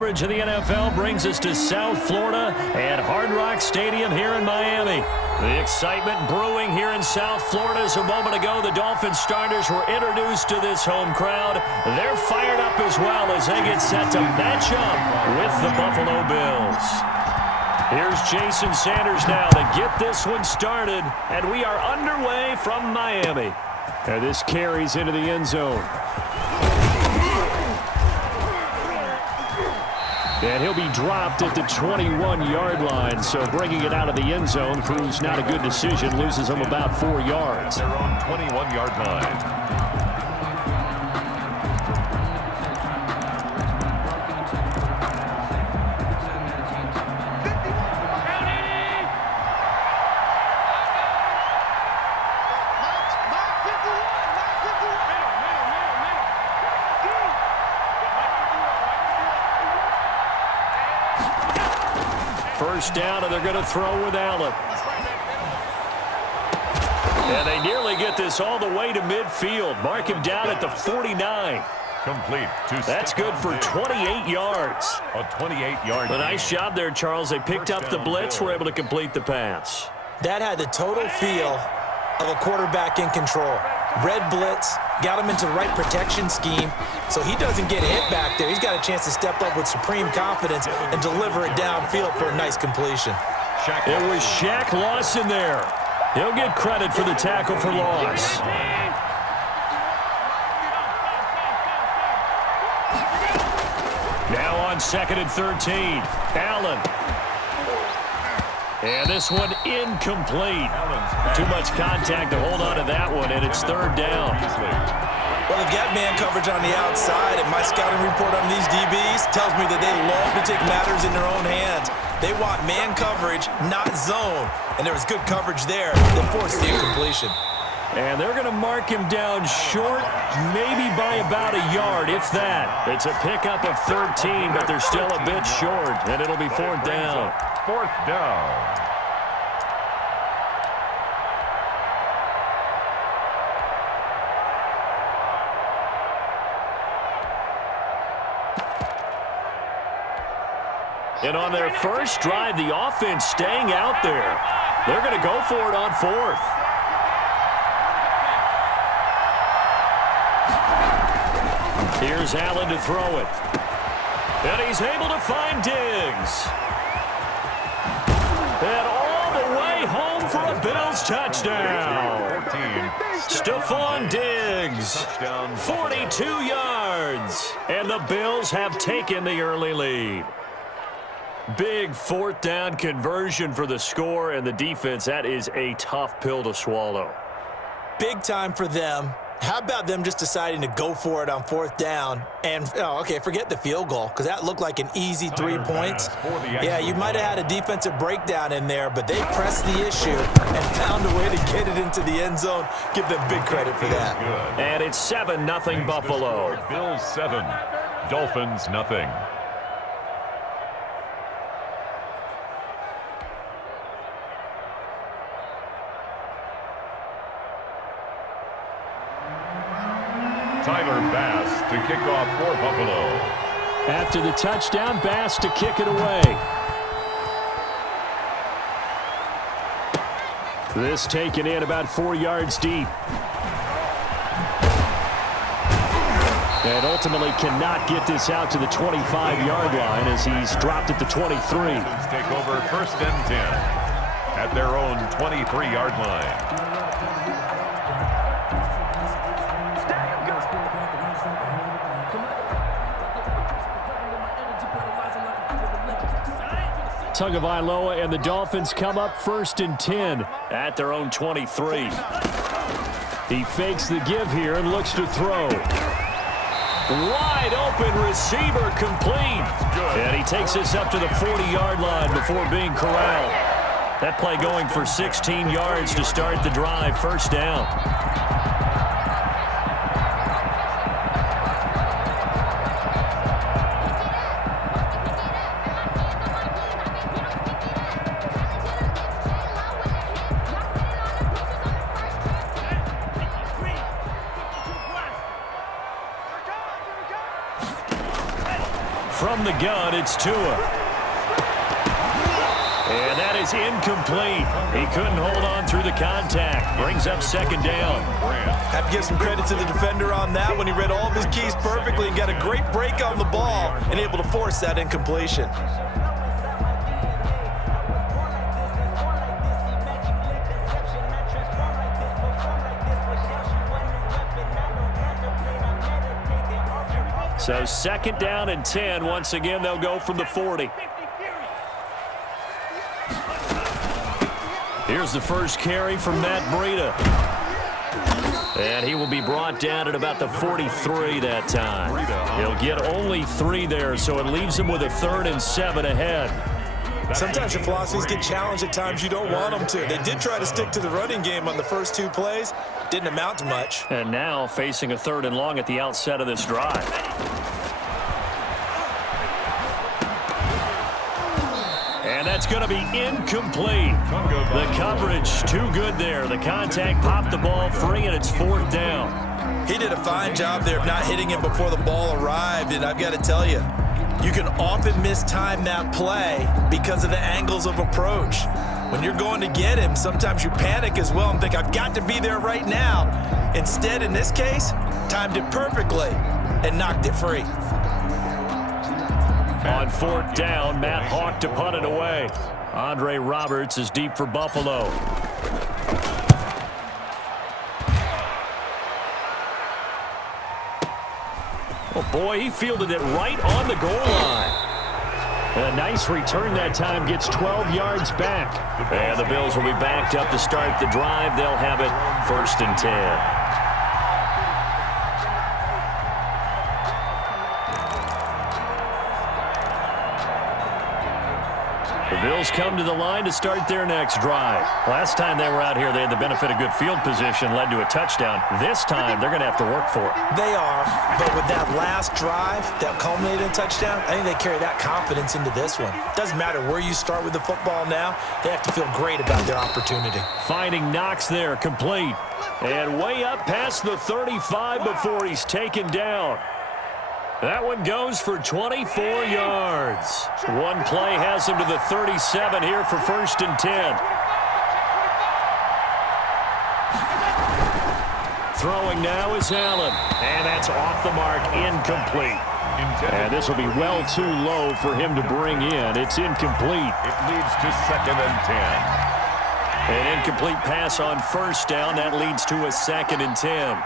Coverage of the NFL brings us to South Florida at Hard Rock Stadium here in Miami. The excitement brewing here in South Florida as a moment ago the Dolphins starters were introduced to this home crowd. They're fired up as well as they get set to match up with the Buffalo Bills. Here's Jason Sanders now to get this one started, and we are underway from Miami. And this carries into the end zone. And he'll be dropped at the 21-yard line, so bringing it out of the end zone proves not a good decision, loses him about 4 yards. Their own 21-yard line. First down, and they're going to throw with Allen. And they nearly get this all the way to midfield. Mark him down at the 49. Complete. That's good for 28 yards. A 28-yard. A nice job there, Charles. They picked up the blitz, were able to complete the pass. That had the total feel of a quarterback in control. Red blitz, got him into the right protection scheme, so he doesn't get hit back there. He's got a chance to step up with supreme confidence and deliver it downfield for a nice completion. It was Shaq Lawson there. He'll get credit for the tackle for loss. Now on 2nd and 13, Allen. And this one incomplete. Too much contact to hold on to that one, and it's 3rd down. Well, they've got man coverage on the outside, and my scouting report on these DBs tells me that they love to take matters in their own hands. They want man coverage, not zone. And there was good coverage there that forced the incompletion. And they're going to mark him down short, maybe by about a yard, if that. It's a pickup of 13, but they're still a bit short, and it'll be 4th down. 4th down. And on their first drive, the offense staying out there. They're going to go for it on 4th. Here's Allen to throw it. And he's able to find Diggs. And all the way home for a Bills touchdown. Stephon Diggs, 42 yards. And the Bills have taken the early lead. Big 4th down conversion for the score, and the defense, that is a tough pill to swallow. Big time for them. How about them just deciding to go for it on 4th down? And, forget the field goal, because that looked like an easy 3 points. Yeah, you might have had a defensive breakdown in there, but they pressed the issue and found a way to get it into the end zone. Give them big credit for that. And it's 7-0 Buffalo. Bills 7, Dolphins nothing. Tyler Bass to kick off for Buffalo. After the touchdown, Bass to kick it away. This taken in about 4 yards deep. And ultimately cannot get this out to the 25-yard line as he's dropped at the 23. Take over 1st and 10 at their own 23-yard line. Tagovailoa and the Dolphins come up 1st and 10 at their own 23. He fakes the give here and looks to throw. Wide open receiver complete. And he takes this up to the 40-yard line before being corralled. That play going for 16 yards to start the drive. 1st down. From from the gun, it's Tua. And that is incomplete. He couldn't hold on through the contact. Brings up second down. Have to give some credit to the defender on that when he read all of his keys perfectly and got a great break on the ball and able to force that incompletion. So second down and 10. Once again, they'll go from the 40. Here's the first carry from Matt Breida. And he will be brought down at about the 43 that time. He'll get only 3 there, so it leaves him with a 3rd and 7 ahead. Sometimes your philosophies get challenged at times you don't want them to. They did try to stick to the running game on the first 2 plays. Didn't amount to much. And now facing a 3rd and long at the outset of this drive. And that's going to be incomplete. The coverage too good there. The contact popped the ball free, and it's 4th down. He did a fine job there of not hitting him before the ball arrived, and I've got to tell you, you can often mistime that play because of the angles of approach. When you're going to get him, sometimes you panic as well and think, I've got to be there right now. Instead, in this case, timed it perfectly and knocked it free. On 4th down, Matt Hawk to punt it away. Andre Roberts is deep for Buffalo. Oh, boy, he fielded it right on the goal line. A nice return that time, gets 12 yards back. And the Bills will be backed up to start the drive. They'll have it 1st and 10. The Bills come to the line to start their next drive. Last time they were out here, they had the benefit of good field position, led to a touchdown. This time, they're going to have to work for it. They are, but with that last drive that culminated in a touchdown, I think they carry that confidence into this one. Doesn't matter where you start with the football now, they have to feel great about their opportunity. Finding Knox there, complete. And way up past the 35 before he's taken down. That one goes for 24 yards. One play has him to the 37 here for 1st and 10. Throwing now is Allen. And that's off the mark, incomplete. And this will be well too low for him to bring in. It's incomplete. It leads to 2nd and 10. An incomplete pass on 1st down. That leads to a 2nd and 10.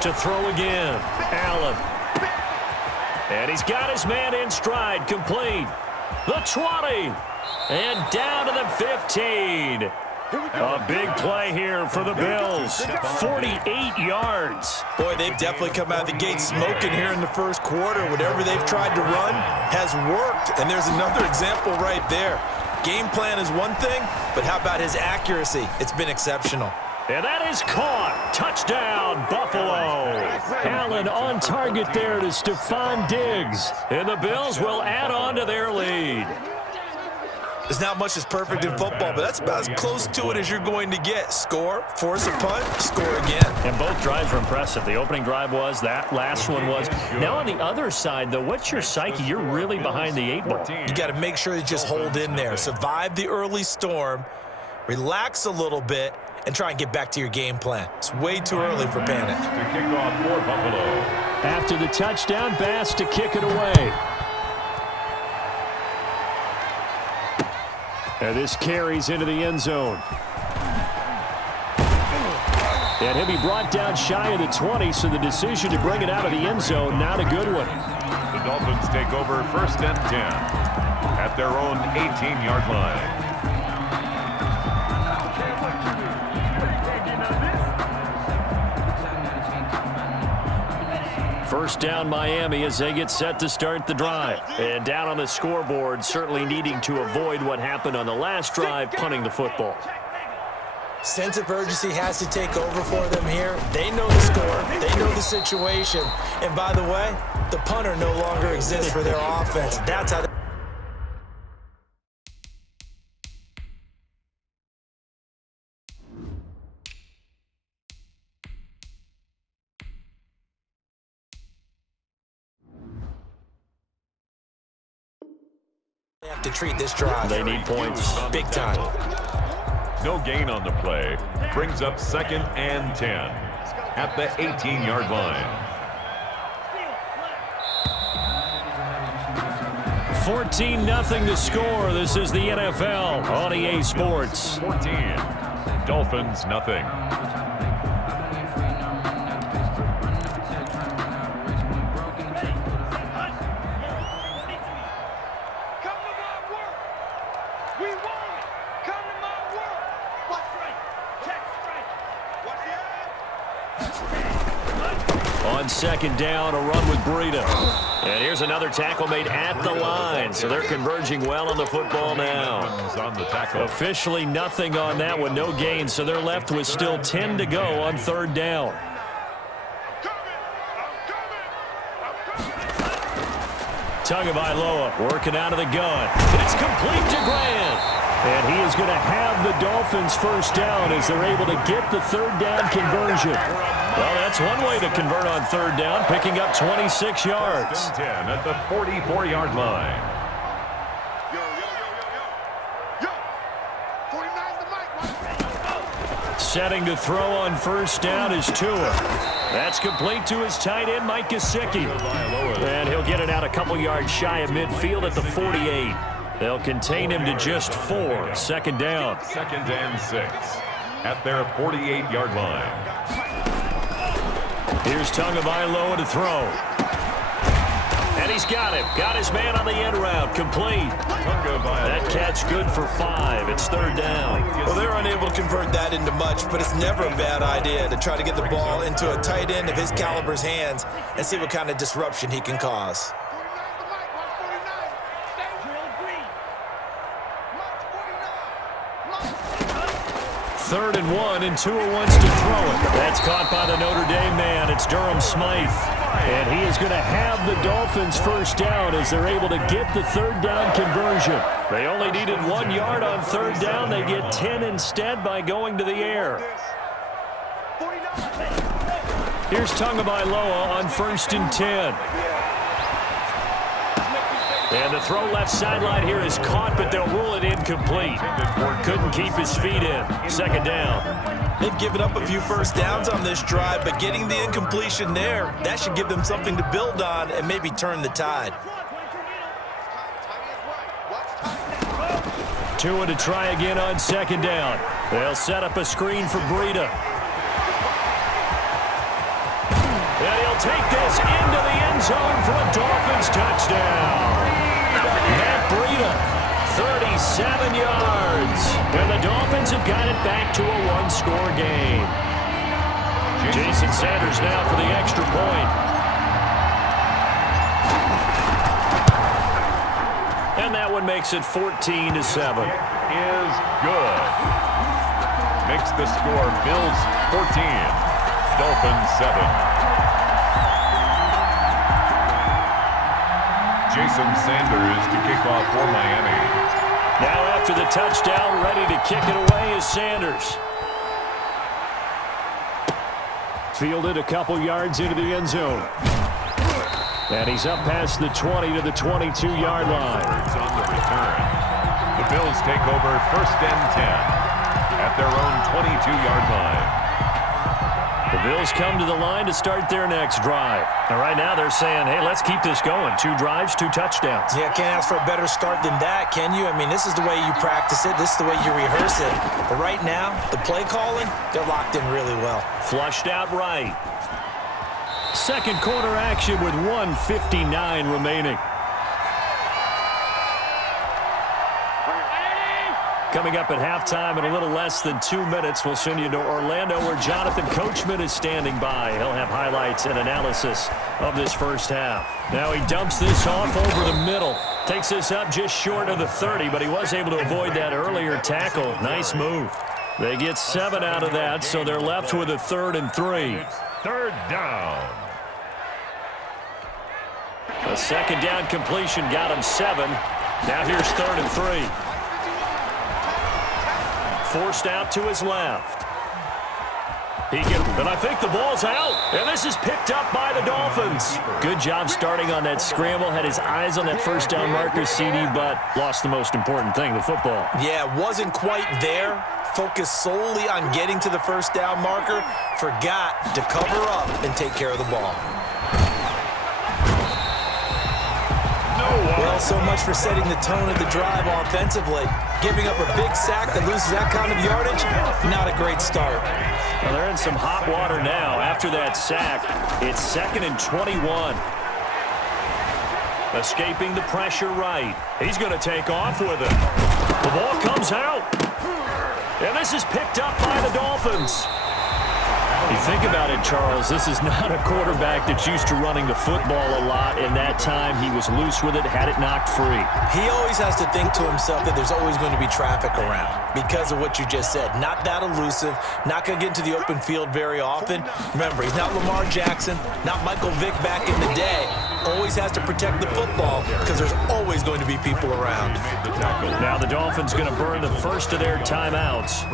To throw again, Allen. And he's got his man in stride, complete. The 20. And down to the 15. A big play here for the Bills. 48 yards. Boy, they've definitely come out of the gate smoking here in the first quarter. Whatever they've tried to run has worked. And there's another example right there. Game plan is one thing, but how about his accuracy? It's been exceptional. And that is caught. Touchdown, Buffalo. Allen on target there to Stephon Diggs. And the Bills will add on to their lead. There's not much that's perfect in football, but that's about as close to it as you're going to get. Score, force a punt, score again. And both drives were impressive. The opening drive was, that last one was. Now on the other side, though, what's your psyche? You're really behind the 8 ball. You got to make sure you just hold in there. Survive the early storm, relax a little bit, and try and get back to your game plan. It's way too early for panic. To kick off for Buffalo. After the touchdown, Bass to kick it away. And this carries into the end zone. And he'll be brought down shy of the 20, so the decision to bring it out of the end zone, not a good one. The Dolphins take over 1st and 10 at their own 18-yard line. First down, Miami, as they get set to start the drive. And down on the scoreboard, certainly needing to avoid what happened on the last drive, punting the football. Sense of urgency has to take over for them here. They know the score. They know the situation. And by the way, the punter no longer exists for their offense. That's how have to treat this drive. They need points. Big time. No gain on the play. Brings up 2nd and 10 at the 18-yard line. 14-0 to score. This is the NFL on EA Sports. 14. Dolphins, nothing. On 2nd down, a run with Breida. And here's another tackle made at the line. So they're converging well on the football now. On the tackle. Officially nothing on that one, no gain. So they're left with still 10 to go on 3rd down. Tagovailoa working out of the gun. It's complete to Grant. And he is going to have the Dolphins first down as they're able to get the 3rd down conversion. Well, that's one way to convert on 3rd down, picking up 26 yards. 10 at the 44-yard line. Setting to throw on 1st down is Tua. That's complete to his tight end, Mike Gesicki. And he'll get it out a couple yards shy of midfield at the 48. They'll contain him to just 4. 2nd down. 2nd and 6 at their 48-yard line. Here's Tagovailoa to throw. And he's got him. Got his man on the end route. Complete. That catch good for 5. It's 3rd down. Well, they're unable to convert that into much, but it's never a bad idea to try to get the ball into a tight end of his caliber's hands and see what kind of disruption he can cause. 3rd and 1, and Tua wants to throw it. That's caught by the Notre Dame man. It's Durham Smythe. And he is going to have the Dolphins first down as they're able to get the 3rd down conversion. They only needed 1 yard on 3rd down. They get 10 instead by going to the air. Here's Tagovailoa on 1st and 10. And the throw left sideline here is caught, but they'll rule it incomplete. Couldn't keep his feet in. 2nd down. They've given up a few first downs on this drive, but getting the incompletion there, that should give them something to build on and maybe turn the tide. Tua to try again on 2nd down. They'll set up a screen for Breida. And he'll take this into the end zone for a Dolphins touchdown. Matt Breida, 37 yards. And the Dolphins have got it back to a 1-score game. Jason Sanders now for the extra point. And that one makes it 14-7. Is good. Makes the score Bills 14, Dolphins 7. Jason Sanders to kick off for Miami. Now after the touchdown, ready to kick it away is Sanders. Fielded a couple yards into the end zone. And he's up past the 20 to the 22-yard line. On the return. The Bills take over 1st and 10 at their own 22-yard line. The Bills come to the line to start their next drive. And right now they're saying, hey, let's keep this going. 2 drives, 2 touchdowns. Yeah, can't ask for a better start than that, can you? I mean, this is the way you practice it. This is the way you rehearse it. But right now, the play calling, they're locked in really well. Flushed out right. 2nd quarter action with 1:59 remaining. Coming up at halftime in a little less than 2 minutes, we'll send you to Orlando where Jonathan Coachman is standing by. He'll have highlights and analysis of this first half. Now he dumps this off over the middle. Takes this up just short of the 30, but he was able to avoid that earlier tackle. Nice move. They get 7 out of that, so they're left with a 3rd and 3. 3rd down. A 2nd down completion got him 7. Now here's 3rd and 3. Forced out to his left. And I think the ball's out. And this is picked up by the Dolphins. Good job starting on that scramble. Had his eyes on that first down marker, CD, but lost the most important thing, the football. Yeah, wasn't quite there. Focused solely on getting to the first down marker. Forgot to cover up and take care of the ball. Well, so much for setting the tone of the drive offensively. Giving up a big sack that loses that kind of yardage, not a great start. Well, they're in some hot water now. After that sack, it's 2nd and 21. Escaping the pressure right. He's going to take off with it. The ball comes out. And this is picked up by the Dolphins. You think about it, Charles, this is not a quarterback that's used to running the football a lot, and that time he was loose with it, had it knocked free. He always has to think to himself that there's always going to be traffic around because of what you just said. Not that elusive, not going to get into the open field very often. Remember, he's not Lamar Jackson, not Michael Vick back in the day. Always has to protect the football because there's always going to be people around. Now the Dolphins going to burn the first of their timeouts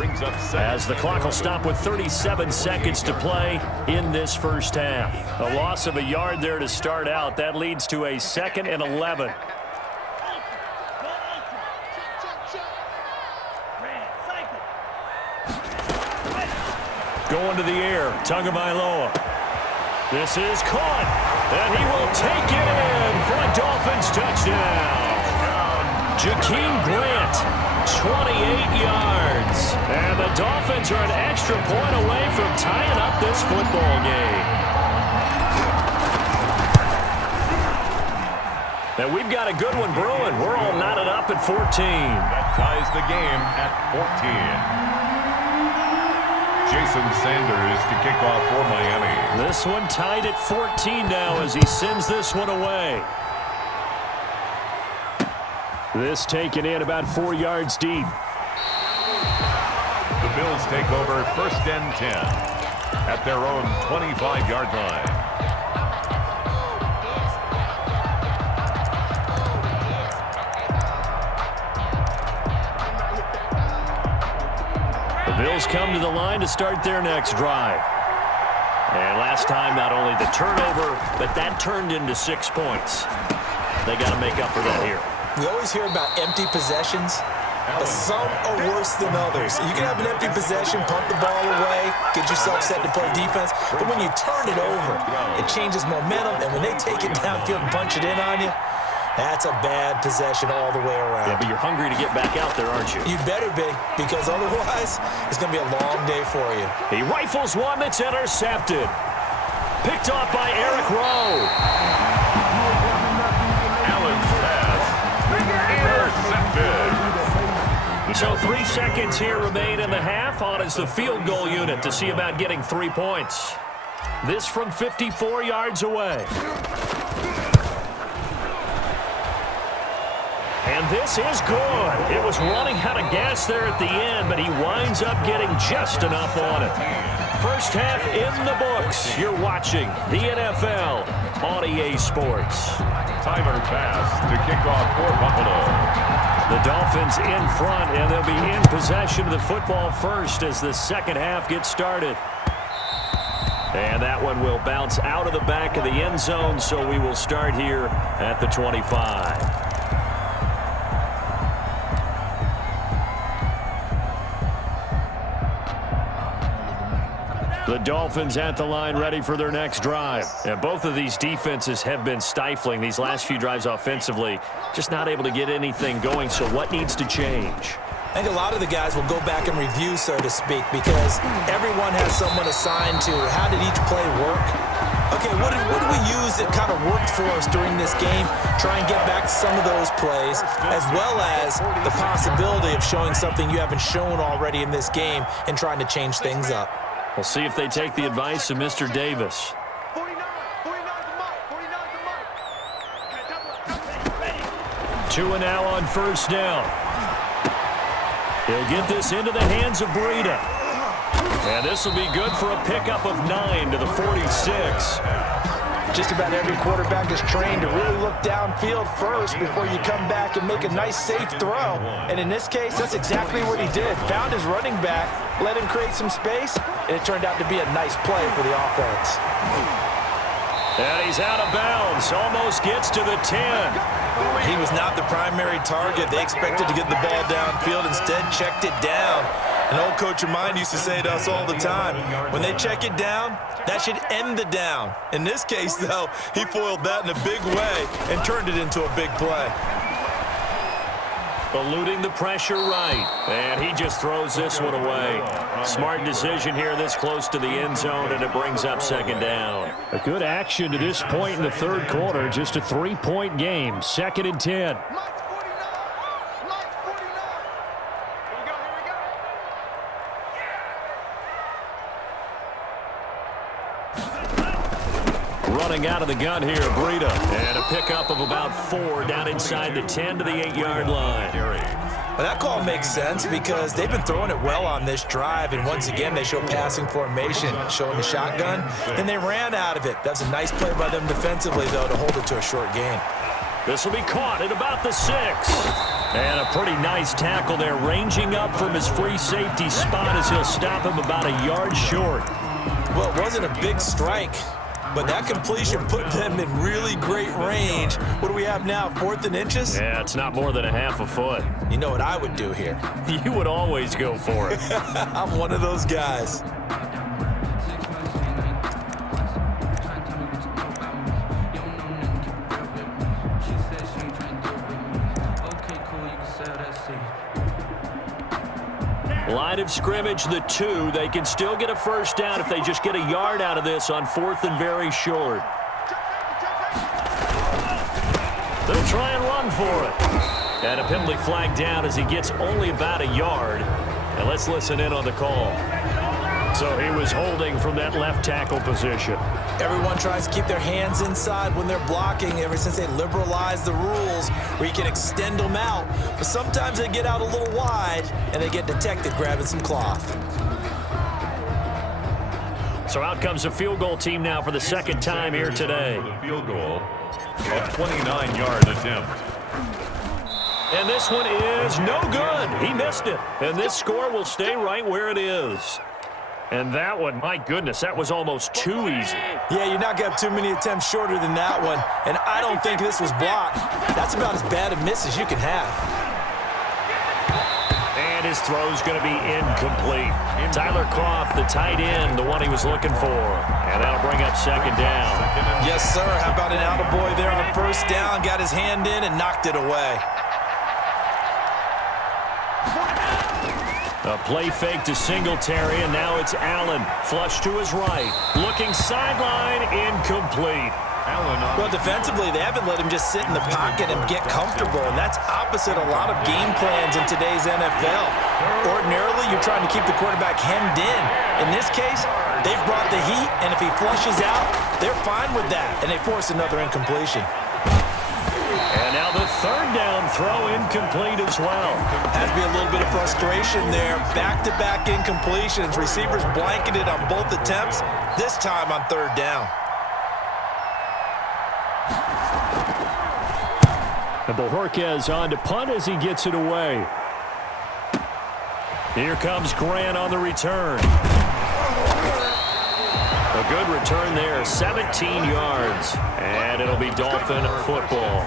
as the clock will stop with 37 seconds to play in this first half. A loss of a yard there to start out. That leads to a 2nd and 11. Going to the air, Tagovailoa. This is caught, and he will take it in for a Dolphins touchdown. Jakeem Grant, 28 yards. And the Dolphins are an extra point away from tying up this football game. And we've got a good one brewing. We're all knotted up at 14. That ties the game at 14. Jason Sanders to kick off for Miami. This one tied at 14 now as he sends this one away. This taken in about 4 yards deep. The Bills take over 1st and 10 at their own 25-yard line. The Bills come to the line to start their next drive. And last time, not only the turnover, but that turned into 6 points. They got to make up for that here. We always hear about empty possessions, but some are worse than others. You can have an empty possession, punt the ball away, get yourself set to play defense, but when you turn it over, it changes momentum, and when they take it downfield and punch it in on you, that's a bad possession all the way around. Yeah, but you're hungry to get back out there, aren't you? You better be, because otherwise, it's going to be a long day for you. He rifles one that's intercepted. Picked off by Eric Rowe. Allen's pass intercepted. So 3 seconds here remain in the half. On is the field goal unit to see about getting 3 points. This from 54 yards away. And this is good. It was running out of gas there at the end, but he winds up getting just enough on it. First half in the books. You're watching the NFL on EA Sports. Timer pass to kick off for Buffalo. The Dolphins in front, and they'll be in possession of the football first as the second half gets started. And that one will bounce out of the back of the end zone, so we will start here at the 25. The Dolphins at the line ready for their next drive. And both of these defenses have been stifling these last few drives offensively. Just not able to get anything going, so what needs to change? I think a lot of the guys will go back and review, so to speak, because everyone has someone assigned to how did each play work. Okay, what did we use that kind of worked for us during this game? Try and get back to some of those plays, as well as the possibility of showing something you haven't shown already in this game and trying to change things up. We'll see if they take the advice of Mr. Davis. 2 and now on first down. He'll get this into the hands of Breida. And this will be good for a pickup of 9 to the 46. Just about every quarterback is trained to really look downfield first before you come back and make a nice, safe throw. And in this case, that's exactly what he did. Found his running back, let him create some space, and it turned out to be a nice play for the offense. And he's out of bounds. Almost gets to the 10. He was not the primary target. They expected to get the ball downfield. Instead, checked it down. An old coach of mine used to say to us all the time, when they check it down, that should end the down. In this case, though, he foiled that in a big way and turned it into a big play. Eluding the pressure right. And he just throws this one away. Smart decision here this close to the end zone, and it brings up second down. A good action to this point in the third quarter. Just a 3-point game. 2nd and 10. Running out of the gun here, Breida. And a pickup of about 4 down inside the 10 to the 8-yard line. Well, that call makes sense because they've been throwing it well on this drive, and once again they show passing formation, showing the shotgun, and they ran out of it. That's a nice play by them defensively, though, to hold it to a short gain. This will be caught at about the 6. And a pretty nice tackle there, ranging up from his free safety spot as he'll stop him about a yard short. Well, it wasn't a big strike, but that completion put them in really great range. What do we have now, 4th and inches? Yeah, it's not more than a half a foot. You know what I would do here? You would always go for it. I'm one of those guys. Line of scrimmage, the 2. They can still get a first down if they just get a yard out of this on 4th and very short. They'll try and run for it. And a penalty flag down as he gets only about a yard. And let's listen in on the call. So he was holding from that left tackle position. Everyone tries to keep their hands inside when they're blocking ever since they liberalized the rules where you can extend them out. But sometimes they get out a little wide and they get detected grabbing some cloth. So out comes a field goal team now for the second time here today. The field goal, a 29-yard attempt. And this one is no good. He missed it. And this score will stay right where it is. And that one, my goodness, that was almost too easy. Yeah, you're not going to have too many attempts shorter than that one. And I don't think this was blocked. That's about as bad a miss as you can have. And his throw's going to be incomplete. Tyler Croft, the tight end, the one he was looking for. And that'll bring up second down. Yes, sir. How about an attaboy there on first down? Got his hand in and knocked it away. A play fake to Singletary, and now it's Allen. Flush to his right. Looking sideline, incomplete. Well, defensively, they haven't let him just sit in the pocket and get comfortable, and that's opposite a lot of game plans in today's NFL. Ordinarily, you're trying to keep the quarterback hemmed in. In this case, they've brought the heat, and if he flushes out, they're fine with that, and they force another incompletion. And now the third down throw incomplete as well. Has to be a little bit of frustration there. Back-to-back incompletions. Receivers blanketed on both attempts, this time on third down. And Bojorquez on to punt as he gets it away. Here comes Grant on the return. A good return there, 17 yards. And it'll be Dolphin football.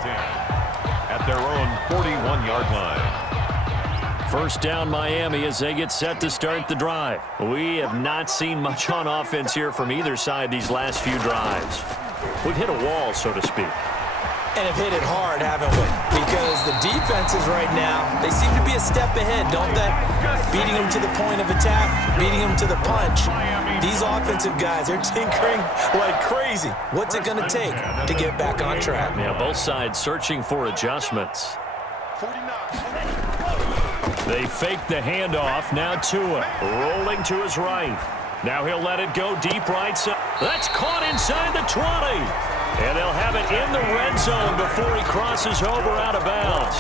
At their own 41-yard line. First down Miami as they get set to start the drive. We have not seen much on offense here from either side these last few drives. We've hit a wall, so to speak. And have hit it hard, haven't we? Because the defenses right now, they seem to be a step ahead, don't they? Beating them to the point of attack, beating them to the punch. These offensive guys, they're tinkering like crazy. What's it going to take to get back on track? Yeah, both sides searching for adjustments. They fake the handoff. Now Tua rolling to his right. Now he'll let it go deep right side. That's caught inside the 20. And they'll have it in the red zone before he crosses over out of bounds.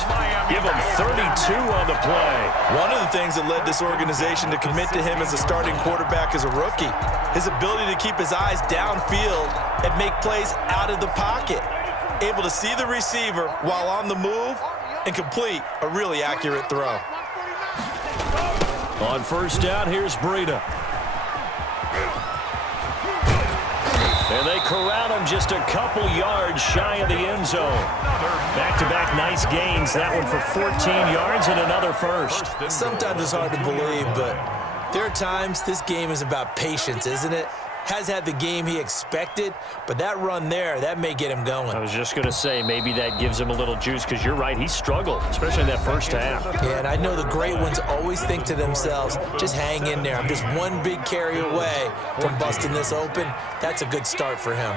Give him 32 on the play. One of the things that led this organization to commit to him as a starting quarterback as a rookie, his ability to keep his eyes downfield and make plays out of the pocket. Able to see the receiver while on the move and complete a really accurate throw. On first down, here's Breida. And they corral him just a couple yards shy of the end zone. Back-to-back nice gains. That one for 14 yards and another first. Sometimes it's hard to believe, but there are times this game is about patience, isn't it? Has had the game he expected, but that run there, that may get him going. I was just going to say, maybe that gives him a little juice, because you're right, he struggled, especially in that first half. Yeah, and I know the great ones always think to themselves, just hang in there. I'm just one big carry away from busting this open. That's a good start for him.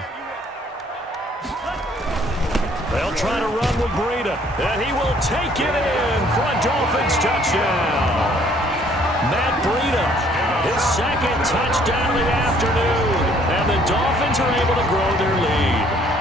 They'll try to run with Breida, and he will take it in for a Dolphins touchdown. Matt Breida, his second touchdown of the afternoon, and the Dolphins are able to grow their lead.